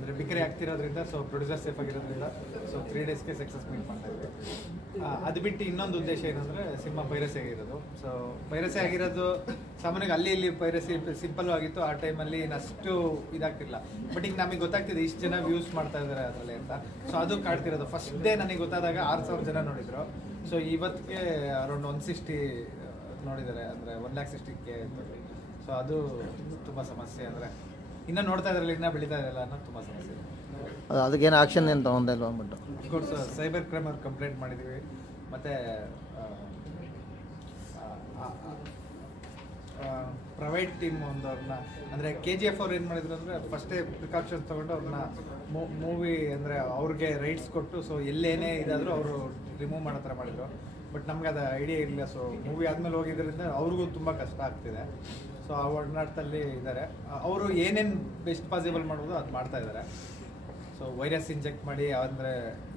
ಅಂದರೆ ಬಿಕರಿ ಆಗ್ತಿರೋದ್ರಿಂದ so producer safe ಆಗಿರೋದ್ರಿಂದ so 3 ಡೇಸ್ಗೆ ಸಕ್ಸಸ್ ಮೀಟ್ ಮಾಡ್ತಾ ಇದ್ವಿ. ಅದು ಬಿಟ್ಟು ಇನ್ನೊಂದು ಉದ್ದೇಶ ಏನಂದರೆ ಸಿನಿಮಾ ಪೈರಸಿ ಆಗಿರೋದು. ಸೊ ಪೈರಸಿ ಆಗಿರೋದು ಸಾಮಾನ್ಯವಾಗಿ ಅಲ್ಲಿ ಇಲ್ಲಿ ಪೈರಸಿ ಸಿಂಪಲ್ ಆಗಿತ್ತು. ಆ ಟೈಮಲ್ಲಿ ಅಷ್ಟು ಇದಾಗ್ತಿಲ್ಲ. ಬಟ್ ಈಗ ನಮಗೆ ಗೊತ್ತಾಗ್ತಿದೆ ಇಷ್ಟು ಜನ ವ್ಯೂಸ್ ಮಾಡ್ತಾ ಇದ್ದಾರೆ ಅದರಲ್ಲಿ ಅಂತ. ಸೊ ಅದು ಕಾಡ್ತಿರೋದು. ಫಸ್ಟ್ ಡೇ ನನಗೆ ಗೊತ್ತಾದಾಗ 6,000 ಜನ ನೋಡಿದ್ರು. ಸೊ ಇವತ್ತಿಗೆ ಅರೌಂಡ್ 160 ನೋಡಿದ್ದಾರೆ, ಅಂದರೆ 160K. ಸೊ ಅದು ತುಂಬ ಸಮಸ್ಯೆ. ಅಂದರೆ ಇನ್ನೂ ನೋಡ್ತಾ ಇದ್ರಲ್ಲ, ಇನ್ನೂ ಬೆಳೀತಾ ಇರಲ್ಲ ಅನ್ನೋದು ತುಂಬ ಸಮಸ್ಯೆ. ಅದಕ್ಕೇನು ಆಕ್ಷನ್ ಏನು ತೊಗೊಂಡಿಲ್ವ ಅಂದ್ಬಿಟ್ಟು ಕೋರ್ಸ್ ಸೈಬರ್ ಕ್ರೈಮ್ ಅವ್ರು ಕಂಪ್ಲೇಂಟ್ ಮಾಡಿದ್ದೀವಿ. ಮತ್ತು ಪ್ರೈವೇಟ್ ಟೀಮ್ ಒಂದವ್ರನ್ನ, ಅಂದರೆ KGF ಅವ್ರು ಏನು ಮಾಡಿದ್ರು ಅಂದರೆ ಫಸ್ಟೇ ಪ್ರಿಕಾಷನ್ಸ್ ತೊಗೊಂಡು ಅವ್ರನ್ನ ಮೂವಿ ಅಂದರೆ ಅವ್ರಿಗೆ ರೈಟ್ಸ್ ಕೊಟ್ಟು ಸೊ ಎಲ್ಲೇನೇ ಇದಾದರೂ ಅವರು ರಿಮೂವ್ ಮಾಡೋ ಥರ ಮಾಡಿದರು. ಬಟ್ ನಮ್ಗೆ ಅದು ಐಡಿಯಾ ಇಲ್ಲ. ಸೊ ಮೂವಿ ಆದಮೇಲೆ ಹೋಗಿದ್ದರಿಂದ ಅವ್ರಿಗೂ ತುಂಬ ಕಷ್ಟ ಆಗ್ತಿದೆ. ಸೊ ಆ ಒಡನಾಟದಲ್ಲಿ ಇದ್ದಾರೆ. ಅವರು ಏನೇನು ಬೆಸ್ಟ್ ಪಾಸಿಬಲ್ ಮಾಡ್ಬೋದು ಅದು ಮಾಡ್ತಾ ಇದ್ದಾರೆ. ಸೊ ವೈರಸ್ ಇಂಜೆಕ್ಟ್ ಮಾಡಿ, ಅಂದರೆ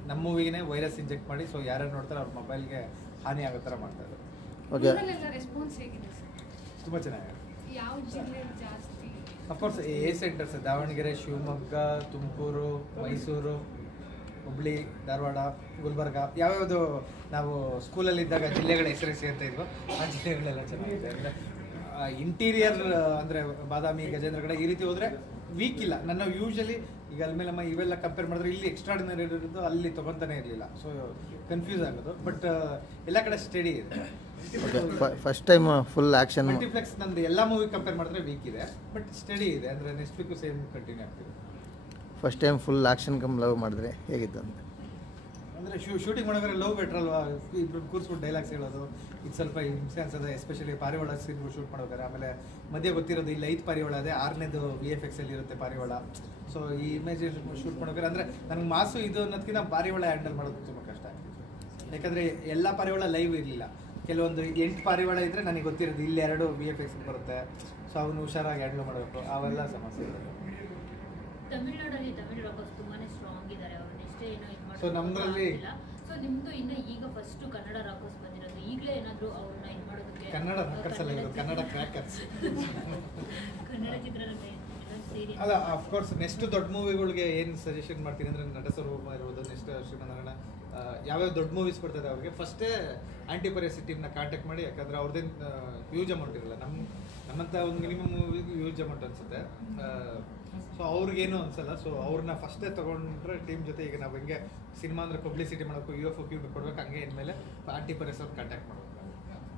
ನಮ್ಮ ಮೂವಿಗೆ ವೈರಸ್ ಇಂಜೆಕ್ಟ್ ಮಾಡಿ ಸೊ ಯಾರ್ಯಾರು ನೋಡ್ತಾರೆ ಅವ್ರ ಮೊಬೈಲ್ಗೆ ಹಾನಿ ಆಗೋ ಥರ ಮಾಡ್ತಾ ಇದ್ದಾರೆ. ರೆಸ್ಪಾನ್ಸ್ ಹೇಗಿದೆ ಸರ್? ತುಂಬ ಚೆನ್ನಾಗಿದೆ. ಯಾವ ಜಿಲ್ಲೆ ಜಾಸ್ತಿ? ಅಫ್ಕೋರ್ಸ್ ಸೆಂಟರ್ಸ್ ದಾವಣಗೆರೆ, ಶಿವಮೊಗ್ಗ, ತುಮಕೂರು, ಮೈಸೂರು, ಹುಬ್ಳಿ, ಧಾರವಾಡ, ಗುಲ್ಬರ್ಗ, ಯಾವ್ಯಾವುದು ನಾವು ಸ್ಕೂಲಲ್ಲಿದ್ದಾಗ ಜಿಲ್ಲೆಗಳ ಹೆಸರಿಸಿ ಅಂತ ಇದ್ವು ಆ ಜಿಲ್ಲೆಗಳೆಲ್ಲ ಚೆನ್ನಾಗಿದೆ. ಅಂದರೆ ಇಂಟೀರಿಯರ್ ಅಂದರೆ ಬಾದಾಮಿ, ಗಜೇಂದ್ರಗಡ ಈ ರೀತಿ ಹೋದರೆ ವೀಕ್ ಇಲ್ಲ. ನನ್ನ ಯೂಶಲಿ ಈಗ ಅಲ್ಮೇಲಮ್ಮ ಇವೆಲ್ಲ ಕಂಪೇರ್ ಮಾಡಿದ್ರೆ ಇಲ್ಲಿ ಎಕ್ಸ್ಟ್ರಾರ್ಡಿನರಿ ಇರೋದು ಅಲ್ಲಿ ತೊಗೊತಾನೆ ಇರಲಿಲ್ಲ. ಸೊ ಕನ್ಫ್ಯೂಸ್ ಆಗೋದು. ಬಟ್ ಎಲ್ಲ ಕಡೆ ಸ್ಟಡಿ ಇದೆ. First time full action multiplex ನಂದು ಎಲ್ಲ ಮೂವಿ ಕಂಪೇರ್ ಮಾಡಿದ್ರೆ ವೀಕ್ ಇದೆ, ಬಟ್ ಸ್ಟಡಿ ಇದೆ. ಅಂದರೆ ನೆಕ್ಸ್ಟ್ ವೀಕು ಸೇಮ್ ಕಂಟಿನ್ಯೂ ಆಗ್ತಿದೆ. First time full action come love ಮಾಡಿದ್ರೆ ಹೇಗಿತ್ತು ಅಂತ? ಅಂದರೆ ಶೂಟಿಂಗ್ ಮಾಡೋದ್ರೆ ಲವ್ ಬೆಟ್ರ್ ಅಲ್ವಾ? ಇಬ್ರು ಕೂರಿಸ್ಬಿಟ್ಟು ಡೈಲಾಗ್ಸ್ ಹೇಳೋದು ಇದು ಸ್ವಲ್ಪ ಹಿಂಸೆ ಅನ್ಸೋದು. ಎಸ್ಪೆಷಲಿ ಪಾರಿವಾಳ ಸೀನ್ ಶೂಟ್ ಮಾಡೋದಾರೆ. ಆಮೇಲೆ ಮಧ್ಯೆ ಗೊತ್ತಿರೋದು ಇಲ್ಲಿ 5 ಪಾರಿವಾಳ ಅದೇ 6ನೇದು VFX ಅಲ್ಲಿ ಇರುತ್ತೆ ಪಾರಿವಾಳ. ಸೊ ಈ ಇಮೇಜ್ ಶೂಟ್ ಮಾಡೋದ್ರೆ ಅಂದರೆ ನನಗೆ ಮಾಸು ಇದು ಅನ್ನೋದಕ್ಕಿಂತ ಪಾರಿವಾಳ ಹ್ಯಾಂಡಲ್ ಮಾಡೋದು ತುಂಬ ಕಷ್ಟ ಆಗ್ತಿತ್ತು. ಯಾಕಂದರೆ ಎಲ್ಲ ಪಾರಿವಾಳ ಲೈವ್ ಇರಲಿಲ್ಲ. ಕೆಲವೊಂದು 8 ಪಾರಿವಾಳ ಇದ್ದರೆ ನನಗೆ ಗೊತ್ತಿರೋದು ಇಲ್ಲಿ 2 VFX ಬರುತ್ತೆ. ಸೊ ಅವನು ಹುಷಾರಾಗಿ ಹ್ಯಾಂಡಲ್ ಮಾಡಬೇಕು. ಅವೆಲ್ಲ ಸಮಸ್ಯೆ ಇದೆ. ತಮಿಳ್ನಾಡಲ್ಲಿ ತಮಿಳ್ ರಾಕರ್ಸ್ ತುಂಬಾನೇ ಸ್ಟ್ರಾಂಗ್ ಇದ್ದಾರೆ. ಅವ್ರು ಎಷ್ಟೇ ಏನೋ ಇದು ಮಾಡಿ ಸೊ ನಮ್ಮದ್ರಲ್ಲಿ ಸೊ ನಿಮ್ದು ಇನ್ನು ಈಗ ಫಸ್ಟ್ ಕನ್ನಡ ರಾಕರ್ಸ್ ಬಂದಿರೋದು. ಈಗಲೇ ಏನಾದರೂ ಅವ್ರನ್ನ ಇದು ಮಾಡೋದಕ್ಕೆ ಕನ್ನಡ ರಾಕರ್ಸ್ ಅಲ್ಲ, ಇವರು ಕನ್ನಡ ಕ್ರ್ಯಾಕರ್ಸ್. ಕನ್ನಡ ಚಿತ್ರರಂಗ ಸೇರಿ ಅಲ್ಲ, ಅಫ್ಕೋರ್ಸ್ ನೆಕ್ಸ್ಟ್ ದೊಡ್ಡ ಮೂವಿಗಳಿಗೆ ಏನು ಸಜೆಷನ್ ಮಾಡ್ತೀನಿ ಅಂದರೆ ನಟಸರ್ವಮ ಇರ್ಬೋದು, ನೆಕ್ಸ್ಟ್ ಶ್ರೀಮಂತರಣ ಯಾವ್ಯಾವ ದೊಡ್ಡ ಮೂವೀಸ್ ಬರ್ತದೆ ಅವ್ರಿಗೆ ಫಸ್ಟೇ ಆ್ಯಂಟಿ ಪೈರಸಿ ಟೀಮ್ನ ಕಾಂಟ್ಯಾಕ್ಟ್ ಮಾಡಿ. ಯಾಕಂದರೆ ಅವ್ರದ್ದೇನು ಹ್ಯೂಜ್ ಅಮೌಂಟ್ ಇರಲ್ಲ. ನಮ್ಮಂಥ ಒಂದು ಮಿನಿಮಮ್ ಮೂವಿಗೆ ಹ್ಯೂಜ್ ಅಮೌಂಟ್ ಅನಿಸುತ್ತೆ. ಸೊ ಅವ್ರಿಗೇನು ಅನ್ಸಲ್ಲ. ಸೊ ಅವ್ರನ್ನ ಫಸ್ಟೇ ತೊಗೊಂಡ್ರೆ ಟೀಮ್ ಜೊತೆ ಈಗ ನಾವು ಹೆಂಗೆ ಸಿನಿಮಾ ಅಂದರೆ ಪಬ್ಲಿಸಿಟಿ ಮಾಡೋಕ್ಕೂ UFO ಕೊಡ್ಬೇಕು, ಹಂಗೆ ಇನ್ಮೇಲೆ ಆ್ಯಂಟಿ ಪೈರಸಿ ಅವ್ರು ಕಾಂಟ್ಯಾಕ್ಟ್ ಮಾಡಬೇಕು.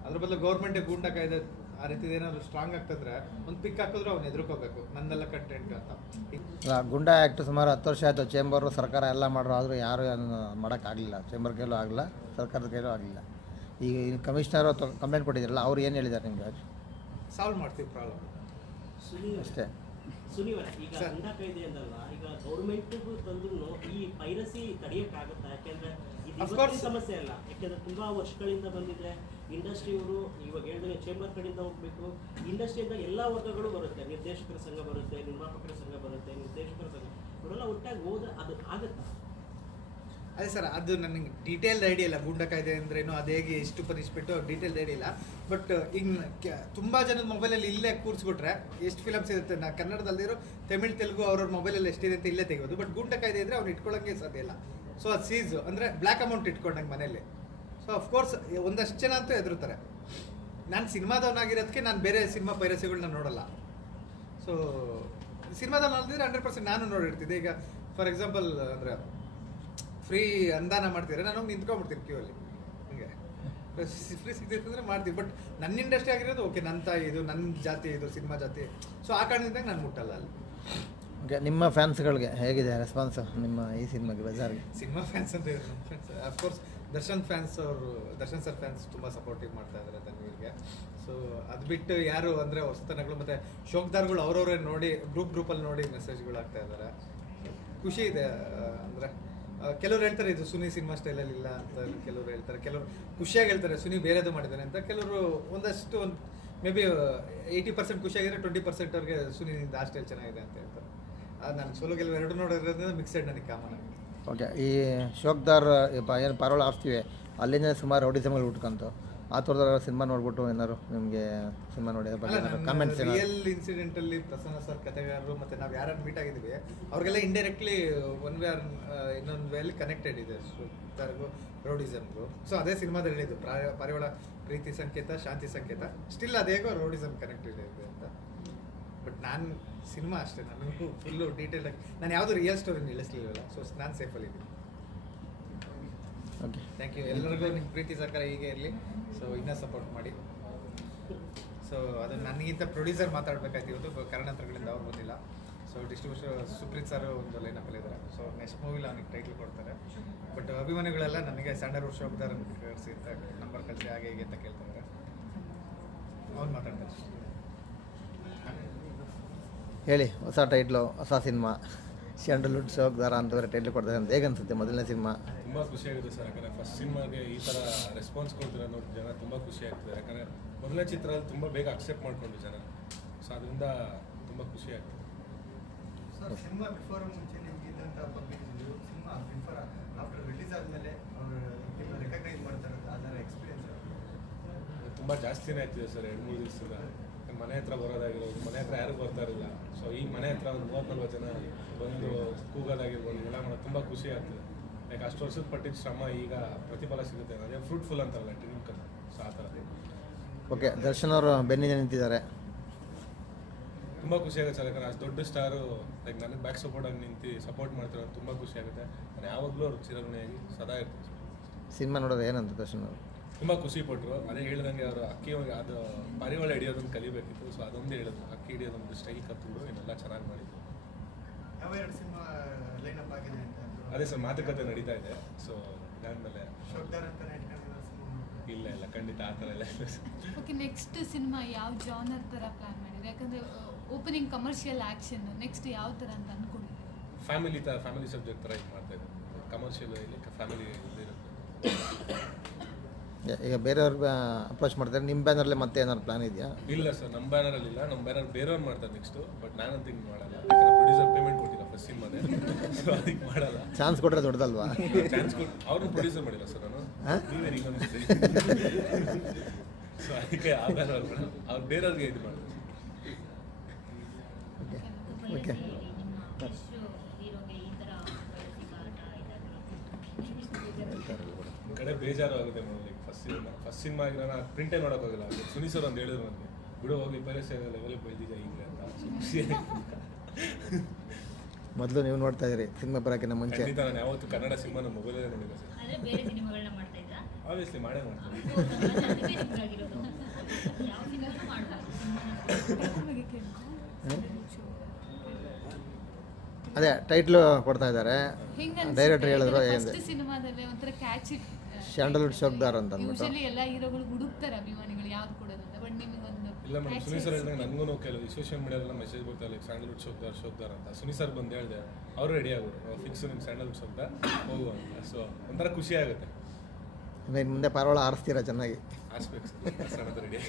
ಅದ್ರ ಬದಲು ಗೌರ್ಮೆಂಟೇ ಗೂಂಡ ಕಾಯ್ದೆ ಆ ರೀತಿ ಏನಾದ್ರು ಸ್ಟ್ರಾಂಗ್ ಆಗ್ತಂದ್ರೆ ಒಂದು ಪಿಕ್ ಹಾಕಿದ್ರು ಅವ್ನು ಎದುರ್ಕೋಬೇಕು ನಂದೆಲ್ಲ ಕಂಟೆಂಟ್ ಅಂತ. ಗುಂಡಾ ಆ್ಯಕ್ಟ್ ಸುಮಾರು 10 ವರ್ಷ ಆಯಿತು. ಚೇಂಬರು ಸರ್ಕಾರ ಎಲ್ಲ ಮಾಡ್ರು, ಆದರೂ ಯಾರು ಅದನ್ನು ಮಾಡೋಕ್ಕಾಗಲಿಲ್ಲ. ಚೇಂಬರ್ ಕೈಲೂ ಆಗಲಿಲ್ಲ, ಸರ್ಕಾರದ ಕೈಲೂ ಆಗಲಿಲ್ಲ. ಈಗ ಕಮಿಷನರು ಕಂಪ್ಲೇಂಟ್ ಕೊಟ್ಟಿದ್ದಾರಲ್ಲ, ಅವ್ರು ಏನು ಹೇಳಿದ್ದಾರೆ ನಿಮಗೆ? ಸಾಲ್ವ್ ಮಾಡ್ತೀವಿ ಪ್ರಾಬ್ಲಮ್ ಅಷ್ಟೇ. ಸುನಿವರ ಈಗ ಗಂಡ ಕಾಯ್ದೆ ಅಂದಲ್ವಾ, ಈಗ ಗೌರ್ಮೆಂಟ್ಗೂ ತಂದ್ರು ಈ ಪೈರಸಿ ತಡೆಯೋಕ್ಕಾಗುತ್ತಾ? ಯಾಕೆಂದ್ರೆ ಇದು ಸಮಸ್ಯೆ ಅಲ್ಲ. ಯಾಕೆಂದ್ರೆ ತುಂಬಾ ವರ್ಷಗಳಿಂದ ಬಂದಿದ್ರೆ ಇಂಡಸ್ಟ್ರಿಯವರು ಇವಾಗ ಹೇಳಿದ್ರೆ ಚೇಂಬರ್ ಕಡೆಯಿಂದ ಹೋಗ್ಬೇಕು. ಇಂಡಸ್ಟ್ರಿಯಿಂದ ಎಲ್ಲ ವರ್ಗಗಳು ಬರುತ್ತೆ. ನಿರ್ದೇಶಕರ ಸಂಘ ಬರುತ್ತೆ, ನಿರ್ಮಾಪಕರ ಸಂಘ ಬರುತ್ತೆ, ನಿರ್ದೇಶಕರ ಸಂಘ ಇವರೆಲ್ಲ ಒಟ್ಟಾಗಿ ಹೋದ್ರೆ ಅದು ಆಗುತ್ತಾ? ಅದೇ ಸರ್, ಅದು ನನಗೆ ಡೀಟೇಲ್ಡ್ ಐಡಿಯಾ ಇಲ್ಲ. ಗೂಂಡ ಕಾಯ್ದೆ ಅಂದ್ರೇನು, ಅದು ಹೇಗೆ ಎಷ್ಟು ಪನಿಷ್ಮೆಂಟು ಡೀಟೇಲ್ಡ್ ಐಡಿಯಾ ಇಲ್ಲ. ಬಟ್ ಈಗ ತುಂಬ ಜನದ ಮೊಬೈಲಲ್ಲಿ ಇಲ್ಲೇ ಕೂರಿಸ್ಬಿಟ್ರೆ ಎಷ್ಟು ಫಿಲಮ್ಸ್ ಇರುತ್ತೆ. ನಾ ಕನ್ನಡದಲ್ಲಿರೋ ತಮಿಳ್ ತೆಲುಗು ಅವ್ರವ್ರ ಮೊಬೈಲಲ್ಲಿ ಎಷ್ಟಿದೆ ಅಂತ ಇಲ್ಲೇ ತೆಗೋದು. ಬಟ್ ಗೂಂಡ ಕಾಯ್ದೆ ಇದ್ದರೆ ಅವ್ನು ಇಟ್ಕೊಳ್ಳೋಂಗೆ ಸಾಧ್ಯ ಇಲ್ಲ. ಸೊ ಅದು ಸೀಸು ಅಂದರೆ ಬ್ಲ್ಯಾಕ್ ಅಮೌಂಟ್ ಇಟ್ಕೊಂಡಂಗೆ ಮನೇಲಿ. ಸೊ ಅಫ್ಕೋರ್ಸ್ ಒಂದಷ್ಟು ಜನ ಅಂತೂ ಹೆದರ್ತಾರೆ. ನಾನು ಸಿನಿಮಾದವನಾಗಿರೋದಕ್ಕೆ ನಾನು ಬೇರೆ ಸಿನಿಮಾ ಪೈರಸಿಗಳನ್ನ ನೋಡೋಲ್ಲ. ಸೊ ಸಿನಿಮಾದಲ್ಲಿ ನೋಡಿದ್ರೆ 100% ನಾನು ನೋಡಿರ್ತಿದ್ದೆ. ಈಗ ಫಾರ್ ಎಕ್ಸಾಂಪಲ್ ಅಂದರೆ ಫ್ರೀ ಅನುದಾನ ಮಾಡ್ತಿದ್ರೆ ನಾನು ಹೋಗಿ ನಿಂತ್ಕೊಂಡ್ಬಿಡ್ತೀನಿ ಕ್ಯೂ ಅಲ್ಲಿ. ಹಿಂಗೆ ಫ್ರೀ ಸಿಗ್ತಿತ್ತು ಅಂದರೆ ಮಾಡ್ತೀವಿ. ಬಟ್ ನನ್ನ ಇಂಡಸ್ಟ್ರಿ ಆಗಿರೋದು ಓಕೆ, ನನ್ನ ತಾಯಿ ಇದು, ನನ್ನ ಜಾತಿ ಇದು, ಸಿನಿಮಾ ಜಾತಿ. ಸೊ ಆ ಕಾರಣದಿಂದ ನಾನು ಮುಟ್ಟಲ್ಲ ಅಲ್ಲಿ. ಓಕೆ, ನಿಮ್ಮ ಫ್ಯಾನ್ಸ್ಗಳಿಗೆ ಹೇಗಿದೆ ರೆಸ್ಪಾನ್ಸ್ ನಿಮ್ಮ ಈ ಸಿನಿಮಾಗೆ, ಬಜಾರ್ಗೆ? ಸಿನಿಮಾ ಫ್ಯಾನ್ಸ್ ಅಂತ ಹೇಳಿ ನಮ್ಮ ಫ್ರೆಂಡ್ಸ್ ಅಫ್ಕೋರ್ಸ್ ದರ್ಶನ್ ಫ್ಯಾನ್ಸ್ ಅವರು, ದರ್ಶನ್ ಸರ್ ಫ್ಯಾನ್ಸ್ ತುಂಬ ಸಪೋರ್ಟಿವ್ ಮಾಡ್ತಾ ಇದ್ದಾರೆ ತನ್ವೀರ್ಗೆ. ಸೊ ಅದು ಬಿಟ್ಟು ಯಾರು ಅಂದರೆ ಹೊಸತನಗಳು ಮತ್ತು ಶೋಕ್ದಾರ್ಗಳು ಅವರವರೇ ನೋಡಿ ಗ್ರೂಪಲ್ಲಿ ನೋಡಿ ಮೆಸೇಜ್ಗಳು ಆಗ್ತಾ ಇದ್ದಾರೆ. ಖುಷಿ ಇದೆ. ಅಂದರೆ ಕೆಲವ್ರು ಹೇಳ್ತಾರೆ ಇದು ಸುನಿ ಸಿನಿಮಾ ಸ್ಟೈಲಲ್ಲಿ ಇಲ್ಲ ಅಂತ, ಕೆಲವರು ಹೇಳ್ತಾರೆ. ಕೆಲವರು ಖುಷಿಯಾಗಿ ಹೇಳ್ತಾರೆ ಸುನಿ ಬೇರೆದು ಮಾಡಿದ್ದಾನೆ ಅಂತ. ಕೆಲವರು ಒಂದಷ್ಟು ಮೇ ಬಿ 80% ಖುಷಿಯಾಗಿದ್ರೆ 20% ಅವ್ರಿಗೆ ಸುನಿಯಿಂದ ಆ ಸ್ಟೈಲ್ ಚೆನ್ನಾಗಿದೆ ಅಂತ ಹೇಳ್ತಾರೆ. ನಾನು ಸೋಲೋ ಗೆಲುವು ಎರಡು ನೋಡೋದ್ರಿಂದ ಮಿಕ್ಸೆಡ್ ನನಗೆ ಕಾಮನ್ ಆಗಿ. ಓಕೆ, ಈ ಶೋಕ್ದಾರ್ ಏನು ಪಾರೋಳ ಆಡ್ತೀವಿ ಅಲ್ಲಿಂದ ಸುಮಾರು ರೌಡಿಸಮ್ಗಳು ಹುಟ್ಕೊಂತು. ಆ ಥರದವ್ರು ಸಿನಿಮಾ ನೋಡ್ಬಿಟ್ಟು ಏನಾದ್ರು ನಿಮಗೆ ಸಿನಿಮಾ ನೋಡಿ ಬಗ್ಗೆ ಕಮೆಂಟ್ಸ್ ಏನಾದ್ರು ರಿಯಲ್ ಇನ್ಸಿಡೆಂಟ್ ಅಲ್ಲಿ ಪ್ರಸನ್ನ ಸರ್ ಕಥೆಗಾರರು ಮತ್ತೆ ನಾವು ಯಾರು ಮೀಟ್ ಆಗಿದ್ದೀವಿ ಅವ್ರಿಗೆಲ್ಲ ಇಂಡೈರೆಕ್ಟ್ಲಿ ಒನ್ ವೇ ಇನ್ನೊಂದು ವೇ ಅಲ್ಲಿ ಕನೆಕ್ಟೆಡ್ ಇದೆ ಸರ್ಗೂ ರೋಡಿಸಮ್ಗೂ. ಸೊ ಅದೇ ಸಿನಿಮಾದಲ್ಲಿ ಹೇಳಿದ್ದು ಪಾರಿವಾಳ ಪ್ರೀತಿ ಸಂಕೇತ ಶಾಂತಿ ಸಂಕೇತ ಸ್ಟಿಲ್ ಅದೇಗೋ ರೋಡಿಸಮ್ ಕನೆಕ್ಟ್ ಇದೆ ಅಂತ. ಬಟ್ ನಾನು ಸಿನಿಮಾ ಅಷ್ಟೇ, ನನಗೂ ಫುಲ್ಲು ಡೀಟೇಲ್ ಆಗಿ ನಾನು ಯಾವುದು ರಿಯಲ್ ಸ್ಟೋರಿನ ಇಳಿಸ್ಲಿಲ್ಲ. ಸೊ ನಾನು ಸೇಫಲ್ಲಿದ್ದೀನಿ. Okay, thank you. ಎಲ್ಲರಿಗೂ ನಿಮ್ಮ ಪ್ರೀತಿ ಸಹಕಾರ ಹೀಗೆ ಇರಲಿ. ಸೊ ಇನ್ನೂ ಸಪೋರ್ಟ್ ಮಾಡಿ. ಸೊ ಅದು ನನಗಿಂತ ಪ್ರೊಡ್ಯೂಸರ್ ಮಾತಾಡಬೇಕಾಯ್ತು ಇವತ್ತು, ಕಾರಣಾಂತರಗಳಿಂದ ಅವ್ರು ಬಂದಿಲ್ಲ. ಸೊ ಡಿಸ್ಟ್ರಿಬ್ಯೂಷನ್ ಸುಪ್ರೀತ್ ಸರ್ ಒಂದು ಲೈನಪ್ಪಲ್ಲಿ ಇದ್ದಾರೆ. ಸೊ ನೆಕ್ಸ್ಟ್ ಮೂವಿಲಿ ಅವನಿಗೆ ಟೈಟ್ಲ್ ಕೊಡ್ತಾರೆ. ಬಟ್ ಅಭಿಮಾನಿಗಳೆಲ್ಲ ನನಗೆ ಸ್ಯಾಂಡಲ್ವುಡ್ ಶೋಕ್ದಾರ್ ಕಳಿಸಿ ಅಂತ ನಂಬರ್ ಕಳಿಸಿ ಹಾಗೆ ಹೀಗೆ ಅಂತ ಕೇಳ್ತಾರೆ. ಅವ್ನು ಮಾತಾಡ್ತಾರೆ. ಹೇಳಿ, ಹೊಸ ಟೈಟ್ಲು, ಹೊಸ ಸಿನಿಮಾ, ಸ್ಯಾಂಡಲ್ವುಡ್ ಶೋಕ್ದಾರ ಅಂತಂದರೆ ಟೈಟ್ಲ್ ಕೊಡ್ತಾರೆ ಅಂತ ಹೇಗೆ ಅನ್ಸುತ್ತೆ? ಮೊದಲನೇ ಸಿನಿಮಾ ತುಂಬ ಖುಷಿಯಾಗುತ್ತೆ ಸರ್. ಯಾಕಂದರೆ ಫಸ್ಟ್ ಸಿನಿಮಾಗೆ ಈ ಥರ ರೆಸ್ಪಾನ್ಸ್ ಕೊಡ್ತೀರ ನೋಡಿ ಜನ, ತುಂಬ ಖುಷಿ ಆಗ್ತದೆ. ಯಾಕಂದರೆ ಮೊದಲನೇ ಚಿತ್ರದಲ್ಲಿ ತುಂಬ ಬೇಗ ಅಕ್ಸೆಪ್ಟ್ ಮಾಡಿಕೊಂಡು ಜನ. ಸೊ ಅದರಿಂದ ತುಂಬ ಖುಷಿ ಆಗ್ತದೆ. ಸರ್, ಸಿನಿಮಾ ಬಿಫೋರ್ ಮುಂಚೆ ನಿಮ್ಗೆ ಇದ್ದಂಥ public cinema before after release ಆದಮೇಲೆ ಅವರು ನಿಮ್ಮನ್ನ ರೆಕಗ್ನೈಸ್ ಮಾಡ್ತಾರೆ, ಅದರ ಎಕ್ಸ್ಪೀರಿಯನ್ಸ್ ತುಂಬ ಜಾಸ್ತಿನೇ ಆಗ್ತಿದೆ ಸರ್. 2-3 ದಿವಸದಿಂದ ಮನೆ ಹತ್ರ ಬರೋದಾಗಿರೋದು, ಮನೆ ಹತ್ರ ಯಾರು ಬರ್ತಾ ಇರಲಿಲ್ಲ. ಸೊ ಈಗ ಮನೆ ಹತ್ರ ಒಂದು 30-40 ಜನ ಬಂದು ಕೂಗೋದಾಗಿರ್ಬೋದು, ಎಲ್ಲ ಮಾಡೋದು ತುಂಬ ಖುಷಿ ಆಗ್ತದೆ. ಲೈಕ್ ಅಷ್ಟು ವರ್ಷದ ಪಟ್ಟಿದ್ದ ಶ್ರಮ ಈಗ ಪ್ರತಿಫಲ ಸಿಗುತ್ತೆ. ಅದೇ ಫ್ರೂಟ್ಫುಲ್ ಅಂತಾರಲ್ಲ ಡ್ರಿಂಕ್. ಸೊ ಆ ಥರ. ಓಕೆ, ದರ್ಶನ್ ಅವರು ಬೆನ್ನಿಗೆ ನಿಂತಿದ್ದಾರೆ. ತುಂಬ ಖುಷಿ ಆಗುತ್ತೆ ಸರ್. ಯಾಕಂದರೆ ಅಷ್ಟು ದೊಡ್ಡ ಸ್ಟಾರು ಲೈಕ್ ನನಗೆ ಬ್ಯಾಕ್ ಸಪೋರ್ಟಾಗಿ ನಿಂತು ಸಪೋರ್ಟ್ ಮಾಡ್ತಾರೆ. ತುಂಬ ಖುಷಿ ಆಗುತ್ತೆ. ನಾನು ಯಾವಾಗಲೂ ಅವ್ರು ಚಿರಋಣಿಯಾಗಿ ಸದಾ ಇರ್ತೀನಿ. ಸಿನಿಮಾ ನೋಡೋದು ಏನಂತ ದರ್ಶನ್ ಅವರು? ತುಂಬ ಖುಷಿ ಪಟ್ಟರು. ಅದೇ ಹೇಳ್ದಂಗೆ ಅವರು ಅಕ್ಕಿ ಅದು ಪಾರಿವಾಳ ಹಿಡಿಯೋದನ್ನು ಕಲಿಬೇಕಿತ್ತು. ಸೊ ಅದೊಂದು ಹೇಳಿದ್ರು, ಅಕ್ಕಿ ಹಿಡಿಯೋದೊಂದು ಸ್ಟೈಲ್ ಕತ್ತಿದ್ರು, ಇನ್ನೆಲ್ಲ ಚೆನ್ನಾಗಿ ಮಾಡಿದ್ರು. ಯಾವ 2 ಸಿನಿಮಾ ಲೈನಪ್ ಆಗಿದೆ ಅಂತ ಅದೇ ಸರ್, ಮಾತುಕತೆ ನಡೀತಾ ಇದೆ. ಸೊ ಇದಾದ್ಮೇಲೆ ಶೋಕ್ದಾರ್ ಅಂತ ಇಟ್ಕೊಂಡಿರೋ ಸಿನಿಮಾ ಇಲ್ಲ ಖಂಡಿತ ಆ ಥರ ಎಲ್ಲ ಇಲ್ಲ. ಓಕೆ, ನೆಕ್ಸ್ಟ್ ಸಿನಿಮಾ ಯಾವ ಜಾನರ್ ಥರ ಪ್ಲಾನ್ ಮಾಡಿದ್ರೆ? ಯಾಕಂದರೆ ಓಪನಿಂಗ್ ಕಮರ್ಷಿಯಲ್ ಆ್ಯಕ್ಷನ್, ನೆಕ್ಸ್ಟ್ ಯಾವ ಥರ ಅಂತ ಅಂದ್ಕೊಂಡಿದ್ದೀವಿ? ಫ್ಯಾಮಿಲಿ ಸಬ್ಜೆಕ್ಟ್ ಥರ ಇದು ಮಾಡ್ತಾ ಇದ್ದಾರೆ. ಕಮರ್ಷಿಯಲ್ ಇಲ್ಲಿ ಫ್ಯಾಮಿಲಿ ಇರುತ್ತೆ. ಈಗ ಬೇರೆಯವ್ರು ಅಪ್ರೋಚ್ ಮಾಡ್ತಾರೆ, ನಿಮ್ಮ ಬ್ಯಾನರ್ಲಿ ಮತ್ತೆ ಏನಾದ್ರು ಪ್ಲಾನ್ ಇದೆಯಾ? ಇಲ್ಲ ಸರ್, ನಮ್ಮ ಬ್ಯಾನರಲ್ಲಿ ಇಲ್ಲ. ನಮ್ಮ ಬ್ಯಾನರ್ ಬೇರೆಯವ್ರು ಮಾಡ್ತಾರೆ ನೆಕ್ಸ್ಟು. ಬಟ್ ನಾನಂತ ಹಿಂಗೆ ಮಾಡಲ್ಲ. ಯಾಕಂದ್ರೆ ಪ್ರೊಡ್ಯೂಸರ್ ಪೇಮೆಂಟ್ ಕೊಟ್ಟಿಲ್ಲ ಫಸ್ಟ್ ಸಿನಿಮಾದೇ. ಸೊ ಅದಕ್ಕೆ ಮಾಡಲ್ಲ. ಚಾನ್ಸ್ ಕೊಟ್ಟರೆ ದೊಡ್ಡದಲ್ವಾ? ಚಾನ್ಸ್ ಕೊಟ್ಟು ಅವ್ರನ್ನ ಪ್ರೊಡ್ಯೂಸರ್ ಮಾಡಿಲ್ಲ ಸರ್ ನಾನು. ನೀವೇ ಈಗ ಅನಿಸ್ತೀರಿ. ಸೊ ಅದಕ್ಕೆ ಆ ಬ್ಯಾನರ್ ಅವ್ರು ಬೇರೆಯವ್ರಿಗೆ ಇದು ಮಾಡ್ತಾರೆ. ಓಕೆ, ನಿಮ್ಮ ಹೀರೋಗೆ ಈ ಥರ ಕಡೆ ಬೇಜಾರು ಆಗುತ್ತೆ ನೋಡಿ. ಫಸ್ಟ್ ಸಿನಿಮಾ ಆಗಿರೋ ನಾನು ಪ್ರಿಂಟೇ ನೋಡೋಕ್ಕಾಗಲ್ಲ. ಸುನಿ ಸರ್ ಒಂದು ಹೇಳಿದ್ರು ನನಗೆ, ಬಿಡು ಹೋಗಿ ಪೈರಸಿ ಲೆವೆಲ್ ಬೆಳೆದಿದೆ ಈಗ ಅಂತ. ಮೊದಲು ನೀವು ನೋಡ್ತಾ ಇದ್ದೀರಿ ಸಿನಿಮಾ ಬರೋಕ್ಕಿಂತ ಮುಂಚೆ? ಖಂಡಿತ ನಾನು ಯಾವತ್ತು ಕನ್ನಡ ಸಿನಿಮಾ ನಮ್ಮ ಮೊಬೈಲಲ್ಲೇ ನೋಡಿಲ್ಲ ಸರ್. ಅದೇ ಬೇರೆ ಸಿನಿಮಾಗಳನ್ನ ಮಾಡ್ತಾ ಇದ್ರಾ? ಆಬ್ವಿಯಸ್ಲಿ ಮಾಡೇ ಮಾಡ್ತೀನಿ. ಅದಕ್ಕೆ ಸಿನಿಮಾಗಿರೋದು ಯಾವ ಸಿನಿಮಾನೂ ಅದೇ ಟೈಟ್ಲು ಕೊಡ್ತಾ ಇದ್ದಾರೆ. ಡೈರೆಕ್ಟರ್ ಹೇಳಿದ್ರು ಫಸ್ಟ್ ಸಿನಿಮಾದಲ್ಲಿ ಒಂಥರ ಕ್ಯಾಚ್ ಇಟ್, ಸ್ಯಾಂಡಲ್ವುಡ್ ಶೋಕ್ದಾರ್ ಅಂತ ಅಂದ್ಬಿಟ್ಟು. ಯೂಶಲಿ ಎಲ್ಲ ಹೀರೋಗಳು ಹುಡುಕ್ತಾರೆ ಅಭಿಮಾನಿಗಳು ಯಾವ್ದು ಕೊಡೋದು ಅಂತ. ಬಟ್ ನಿಮಗೊಂದು ಇಲ್ಲ ಮೇಡಮ್, ಸುನಿ ಸರ್ ಹೇಳಿದಾಗ ನನಗೂ ಕೆಲವು ಸೋಷಿಯಲ್ ಮೀಡಿಯಾದಲ್ಲ ಮೆಸೇಜ್ ಬರ್ತಾ ಇಲ್ಲ, ಸ್ಯಾಂಡಲ್ವುಡ್ ಶೋಕ್ದಾರ್ ಅಂತ. ಸುನಿ ಸರ್ ಬಂದು ಹೇಳಿದೆ, ಅವರು ರೆಡಿ ಆಗೋರು, ಫಿಕ್ಸ್ ನಿಮ್ಮ ಸ್ಯಾಂಡಲ್ವುಡ್ ಶೋಕ್ದಾರ್ ಹೋಗುವ ಅಂತ. ಸೊ ಒಂಥರ ಖುಷಿ ಆಗುತ್ತೆ. ಇನ್ನು ಮುಂದೆ ಪಾರಿವಾಳ ಆರಿಸ್ತೀರಾ ಚೆನ್ನಾಗಿ? Aspects ready.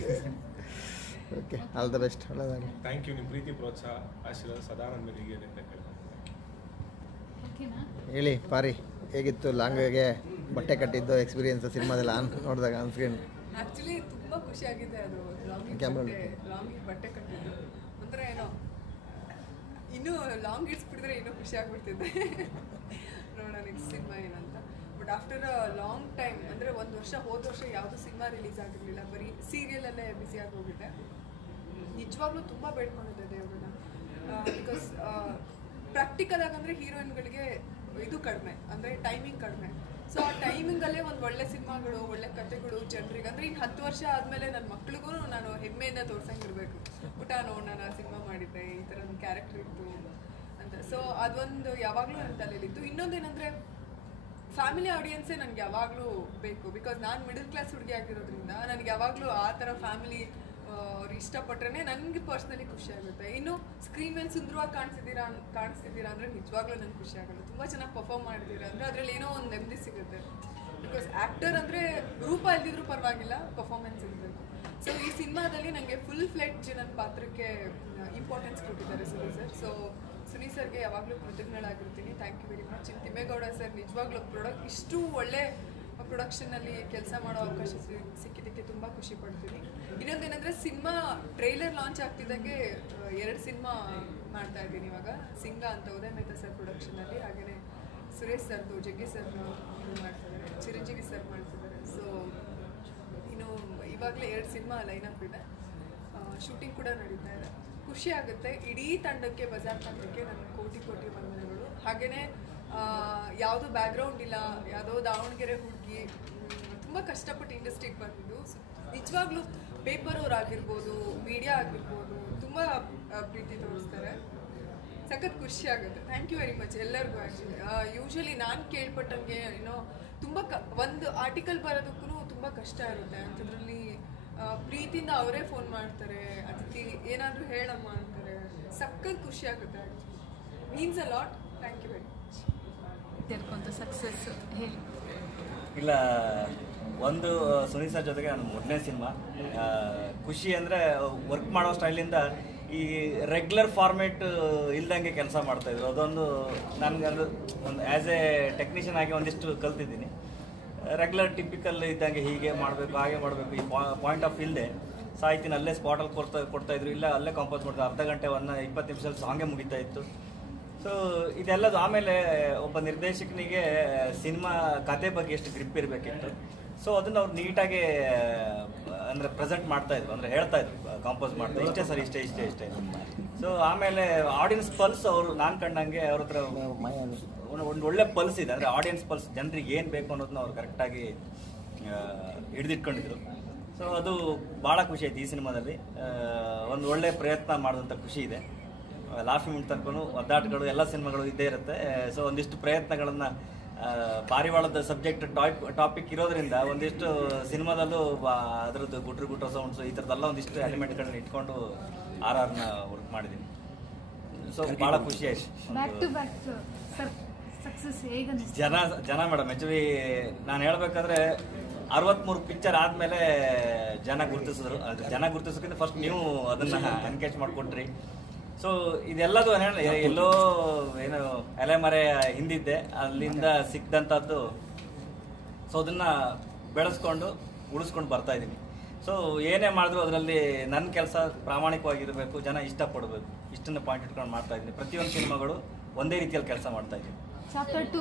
Okay, all the best, ಒಳ್ಳೆಯದಾಗಲಿ. Thank you. ನಿಮ್ಮ ಪ್ರೀತಿ ಪ್ರೋತ್ಸಾಹ ಆಶೀರ್ವಾದ ಸದಾ ನನ್ನ ಮೇಲೆ ಹೀಗೆ ಅಂತ ಕೇಳ್ತೀನಿ. ಓಕೆನಾ? ಹೇಳಿ ಪಾರಿ, ಹೇಗಿತ್ತು ಲಾಂಗ್ಗೆ ಬಟ್ಟೆ ಕಟ್ಟಿದ್ದು ಎಕ್ಸ್ಪೀರಿಯನ್ಸ್ ಸಿನಿಮಾದೆಲ್ಲ ನೋಡಿದಾಗ ಆನ್ ಸ್ಕ್ರೀನ್? ಆ್ಯಕ್ಚುಲಿ ತುಂಬ ಖುಷಿಯಾಗಿದೆ. ಅದು ಲಾಂಗಿಗೆ ಬಟ್ಟೆ ಕಟ್ಟಿದ್ದು ಅಂದರೆ ಏನೋ ಇನ್ನೂ ಲಾಂಗ್ ಇಡ್ಸ್ಬಿಟ್ಟಿದ್ರೆ ಇನ್ನೂ ಖುಷಿ ಆಗ್ಬಿಡ್ತಿದ್ದೆ. ನೋಡೋಣ ನೆಕ್ಸ್ಟ್ ಸಿನಿಮಾ ಏನಂತ. But after a long time, ಅಂದರೆ ಹೋದ ವರ್ಷ ಯಾವುದೂ ಸಿನಿಮಾ ರಿಲೀಸ್ ಆಗಿರಲಿಲ್ಲ, ಬರೀ ಸೀರಿಯಲಲ್ಲೇ ಬ್ಯುಸಿಯಾಗಿ ಹೋಗಿದ್ದೆ. ನಿಜವಾಗ್ಲೂ ತುಂಬ ಬೇಡ್ಕೊಂಡಿದ್ದೆ ದೇವ್ರನ್ನ. ಬಿಕಾಸ್ ಪ್ರಾಕ್ಟಿಕಲ್ ಆಗಂದರೆ ಹೀರೋಯಿನ್ಗಳಿಗೆ ಇದು ಕಡಿಮೆ, ಅಂದರೆ ಟೈಮಿಂಗ್ ಕಡಿಮೆ. ಸೊ ಆ ಟೈಮಿಂಗಲ್ಲೇ ಒಂದು ಒಳ್ಳೆ ಸಿನಿಮಾಗಳು, ಒಳ್ಳೆ ಕಥೆಗಳು ಜನರಿಗೆ, ಅಂದರೆ ಇನ್ನು 10 ವರ್ಷ ಆದಮೇಲೆ ನನ್ನ ಮಕ್ಳಿಗೂ ನಾನು ಹೆಮ್ಮೆಯಿಂದ ತೋರ್ಸಂಗಿರ್ಬೇಕು, ಪುಟ ನಾನು ಆ ಸಿನಿಮಾ ಮಾಡಿದ್ದೆ, ಈ ಥರ ಒಂದು ಕ್ಯಾರೆಕ್ಟರ್ ಇತ್ತು ಅಂತ. ಸೊ ಅದೊಂದು ಯಾವಾಗಲೂ ನನ್ನ ತಲೆಯಲ್ಲಿತ್ತು. ಇನ್ನೊಂದೇನೆಂದರೆ ಫ್ಯಾಮಿಲಿ ಆಡಿಯನ್ಸೇ ನನಗೆ ಯಾವಾಗಲೂ ಬೇಕು. ಬಿಕಾಸ್ ನಾನು ಮಿಡಲ್ ಕ್ಲಾಸ್ ಹುಡುಗಿ ಆಗಿರೋದ್ರಿಂದ ನನಗೆ ಯಾವಾಗಲೂ ಆ ಥರ ಫ್ಯಾಮಿಲಿ ಅವ್ರು ಇಷ್ಟಪಟ್ರೆ ನನಗೆ ಪರ್ಸ್ನಲಿ ಖುಷಿ ಆಗುತ್ತೆ. ಇನ್ನು ಸ್ಕ್ರೀನ್ ಮೇಲೆ ಸುಂದರವಾಗಿ ಕಾಣಿಸ್ತಿದ್ದೀರಾ ಅಂದರೆ ನಿಜವಾಗ್ಲೂ ನನಗೆ ಖುಷಿ ಆಗುತ್ತೆ. ತುಂಬ ಚೆನ್ನಾಗಿ ಪರ್ಫಾರ್ಮ್ ಮಾಡಿದ್ದೀರಾ ಅಂದರೆ ಅದರಲ್ಲಿ ಏನೋ ಒಂದು ನೆಮ್ಮದಿ ಸಿಗುತ್ತೆ. ಬಿಕಾಸ್ ಆ್ಯಕ್ಟರ್ ಅಂದರೆ ರೂಪ ಇಲ್ದಿದ್ರೂ ಪರವಾಗಿಲ್ಲ, ಪರ್ಫಾರ್ಮೆನ್ಸ್ ಇರಬೇಕು. ಸೊ ಈ ಸಿನಿಮಾದಲ್ಲಿ ನನಗೆ ಫುಲ್ ಫ್ಲೆಡ್ಜ್ ನನ್ನ ಪಾತ್ರಕ್ಕೆ ಇಂಪಾರ್ಟೆನ್ಸ್ ಕೊಟ್ಟಿದ್ದಾರೆ ಸುನಿ ಸರ್. ಸೊ ಸುನಿ ಸರ್ಗೆ ಯಾವಾಗಲೂ ಕೃತಜ್ಞಳಾಗಿರ್ತೀನಿ. Thank you very much. Timmegowda sir ನಿಜವಾಗ್ಲೂ ಇಷ್ಟು ಒಳ್ಳೆ ಪ್ರೊಡಕ್ಷನಲ್ಲಿ ಕೆಲಸ ಮಾಡೋ ಅವಕಾಶ ಸಿಕ್ಕಿದ್ದಕ್ಕೆ ತುಂಬ ಖುಷಿ ಪಡ್ತೀನಿ. ಇನ್ನೊಂದೇನೆಂದರೆ ಸಿನಿಮಾ ಟ್ರೈಲರ್ ಲಾಂಚ್ ಆಗ್ತಿದ್ದಂಗೆ 2 ಸಿನಿಮಾ ಮಾಡ್ತಾ ಇದ್ದೀನಿ ಇವಾಗ. ಸಿಂಗ ಅಂತ ಉದಯ್ ಮೆಹ್ತಾ ಸರ್ ಪ್ರೊಡಕ್ಷನಲ್ಲಿ, ಹಾಗೆಯೇ ಸುರೇಶ್ ಸರ್ದು ಜಗ್ಗಿ ಸರ್ ಮಾಡ್ತಿದ್ದಾರೆ, ಚಿರಂಜೀವಿ ಸರ್ ಮಾಡ್ತಿದ್ದಾರೆ. ಸೊ ಇನ್ನು ಇವಾಗಲೇ 2 ಸಿನಿಮಾ ಲೈನಪ್ ಇದೆ, ಶೂಟಿಂಗ್ ಕೂಡ ನಡೀತಾ ಇದೆ. ಖುಷಿ ಆಗುತ್ತೆ. ಇಡೀ ತಂಡಕ್ಕೆ, ಬಜಾರ್ ತಂಡಕ್ಕೆ ನನ್ನ ಕೋಟಿ ವಂದನೆಗಳು. ಹಾಗೆಯೇ ಯಾವುದೋ ಬ್ಯಾಕ್ಗ್ರೌಂಡ್ ಇಲ್ಲ, ಯಾವುದೋ ದಾವಣಗೆರೆ ಹುಡುಗಿ ತುಂಬ ಕಷ್ಟಪಟ್ಟು ಇಂಡಸ್ಟ್ರಿಗೆ ಬಂದಿದ್ದು. ನಿಜವಾಗ್ಲೂ ಪೇಪರ್ ಅವರಾಗಿರ್ಬೋದು, ಮೀಡಿಯಾ ಆಗಿರ್ಬೋದು ತುಂಬ ಪ್ರೀತಿ ತೋರಿಸ್ತಾರೆ. ಸಖತ್ ಖುಷಿ ಆಗುತ್ತೆ. ಥ್ಯಾಂಕ್ ಯು ವೆರಿ ಮಚ್ ಎಲ್ಲರಿಗೂ. ಆ್ಯಕ್ಚುಲಿ ಯೂಶ್ವಲಿ ನಾನು ಕೇಳ್ಪಟ್ಟಂಗೆ ತುಂಬ ಒಂದು ಆರ್ಟಿಕಲ್ ಬರೋದಕ್ಕೂ ತುಂಬ ಕಷ್ಟ ಇರುತ್ತೆ. ಅಂಥದ್ರಲ್ಲಿ ಪ್ರೀತಿಯಿಂದ ಅವರೇ ಫೋನ್ ಮಾಡ್ತಾರೆ, ಅದಕ್ಕೆ ಏನಾದರೂ ಹೇಳಮ್ಮ ಅಂತಾರೆ. ಸಖತ್ ಖುಷಿ ಆಗುತ್ತೆ. Means a lot. Thank you very much. ತಿಳ್ಕೊಂತ ಸಕ್ಸಸ್ ಹೇಳಿ. ಇಲ್ಲ, ಒಂದು ಸುನೀಲ್ ಸರ್ ಜೊತೆಗೆ ನನ್ನ 3ನೇ ಸಿನಿಮಾ. ಖುಷಿ ಅಂದರೆ ವರ್ಕ್ ಮಾಡೋ ಸ್ಟೈಲಿಂದ ಈ ರೆಗ್ಯುಲರ್ ಫಾರ್ಮೇಟ್ ಇಲ್ದಂಗೆ ಕೆಲಸ ಮಾಡ್ತಾಯಿದ್ರು. ಅದೊಂದು ನನಗೆ ಒಂದು ಆ್ಯಸ್ ಎ ಟೆಕ್ನಿಷಿಯನ್ ಆಗಿ ಒಂದಿಷ್ಟು ಕಲ್ತಿದ್ದೀನಿ. ರೆಗ್ಯುಲರ್ ಟಿಪಿಕಲ್ ಇದ್ದಂಗೆ ಹೀಗೆ ಮಾಡಬೇಕು, ಹಾಗೆ ಮಾಡಬೇಕು, ಈ ಪಾಯಿಂಟ್ ಆಫ್ ಇಲ್ಲದೆ ಸಾಯ್ತೀನಿ ಅಲ್ಲೇ ಸ್ಪಾಟಲ್ಲಿ ಕೊಡ್ತಾಯಿದ್ರು, ಇಲ್ಲ ಅಲ್ಲೇ ಕಾಂಪೋಸ್ ಮಾಡ್ತಾರೆ. ಅರ್ಧ ಗಂಟೆ 20 ನಿಮಿಷದಲ್ಲಿ ಸಾಂಗೇ ಮುಗಿತಾ ಇತ್ತು. ಸೊ ಇದೆಲ್ಲದು ಆಮೇಲೆ ಒಬ್ಬ ನಿರ್ದೇಶಕನಿಗೆ ಸಿನಿಮಾ ಕತೆ ಬಗ್ಗೆ ಎಷ್ಟು ಗ್ರಿಪ್ ಇರಬೇಕಿತ್ತು. ಸೊ ಅದನ್ನು ಅವ್ರು ನೀಟಾಗಿ ಅಂದರೆ ಪ್ರೆಸೆಂಟ್ ಮಾಡ್ತಾಯಿದ್ರು, ಅಂದರೆ ಹೇಳ್ತಾಯಿದ್ರು, ಕಾಂಪೋಸ್ ಮಾಡ್ತಾರೆ, ಇಷ್ಟೇ ಸರ್, ಇಷ್ಟೇ. ಸೊ ಆಮೇಲೆ ಆಡಿಯನ್ಸ್ ಪಲ್ಸ್ ಅವರು ನಾನು ಕಂಡಂಗೆ ಅವ್ರ ಹತ್ರ ಒಂದು ಒಳ್ಳೆ ಪಲ್ಸ್ ಇದೆ. ಅಂದರೆ ಆಡಿಯನ್ಸ್ ಪಲ್ಸ್, ಜನರಿಗೆ ಏನು ಬೇಕು ಅನ್ನೋದನ್ನ ಅವ್ರು ಕರೆಕ್ಟಾಗಿ ಹಿಡಿದಿಟ್ಕೊಂಡಿದ್ರು. ಸೊ ಅದು ಭಾಳ ಖುಷಿ ಆಯ್ತು ಈ ಸಿನಿಮಾದಲ್ಲಿ. ಒಂದು ಒಳ್ಳೆ ಪ್ರಯತ್ನ ಮಾಡಿದಂಥ ಖುಷಿ ಇದೆ. ಲಾಸ್ಟ್ ಮಿನಿಟ್ ತನಕ ಒದ್ದಾಟಗಳು ಎಲ್ಲ ಸಿನಿಮಾಗಳು ಇದ್ದೇ ಇರುತ್ತೆ. ಸೊ ಒಂದಿಷ್ಟು ಪ್ರಯತ್ನಗಳನ್ನು, ಪಾರಿವಾಳದ ಸಬ್ಜೆಕ್ಟ್ ಟಾಪಿಕ್ ಇರೋದ್ರಿಂದ ಒಂದಿಷ್ಟು ಸಿನಿಮಾದಲ್ಲೂ ಅದರದ್ದು ಗುಟ್ರ ಸೌಂಡ್ಸು ಈ ಥರದ್ದೆಲ್ಲ ಒಂದಿಷ್ಟು ಎಲಿಮೆಂಟ್ಗಳನ್ನ ಇಟ್ಕೊಂಡು RRನ ವರ್ಕ್ ಮಾಡಿದ್ದೀನಿ. ಸೊ ಭಾಳ ಖುಷಿ ಆಯ್ತು. ಬ್ಯಾಕ್ ಟು ಬ್ಯಾಕ್ ಸಕ್ಸಸ್ ಹೇಗೆ ಜನ ಮೇಡಮ್, ಆ್ಯಕ್ಚುಲಿ ನಾನು ಹೇಳ್ಬೇಕಾದ್ರೆ 63 ಪಿಕ್ಚರ್ ಆದಮೇಲೆ ಜನ ಗುರುತಿಸಿದ್ರು. ಜನ ಗುರುತಿಸೋಕ್ಕಿಂತ ಫಸ್ಟ್ ನೀವು ಅದನ್ನು ಎನ್ಕೇಜ್ ಮಾಡಿಕೊಟ್ರಿ. ಸೊ ಇದೆಲ್ಲದು ಎಲ್ಲೋ ಏನು ಎಲೆಮರೆ ಹಿಂದಿದ್ದೆ, ಅಲ್ಲಿಂದ ಸಿಕ್ಕಿದಂಥದ್ದು. ಸೊ ಅದನ್ನು ಬೆಳೆಸ್ಕೊಂಡು ಉಳಿಸ್ಕೊಂಡು ಬರ್ತಾ ಇದ್ದೀನಿ. ಸೊ ಏನೇ ಮಾಡಿದ್ರು ಅದರಲ್ಲಿ ನನ್ನ ಕೆಲಸ ಪ್ರಾಮಾಣಿಕವಾಗಿರಬೇಕು, ಜನ ಇಷ್ಟಪಡಬೇಕು, ಇಷ್ಟನ್ನು ಪಾಯಿಂಟ್ ಇಟ್ಕೊಂಡು ಮಾಡ್ತಾ ಇದ್ದೀನಿ. ಪ್ರತಿಯೊಂದು ಸಿನಿಮಾಗಳು ಒಂದೇ ರೀತಿಯಲ್ಲಿ ಕೆಲಸ ಮಾಡ್ತಾ ಇದ್ದೀನಿ. ಚಾಪ್ಟರ್ 2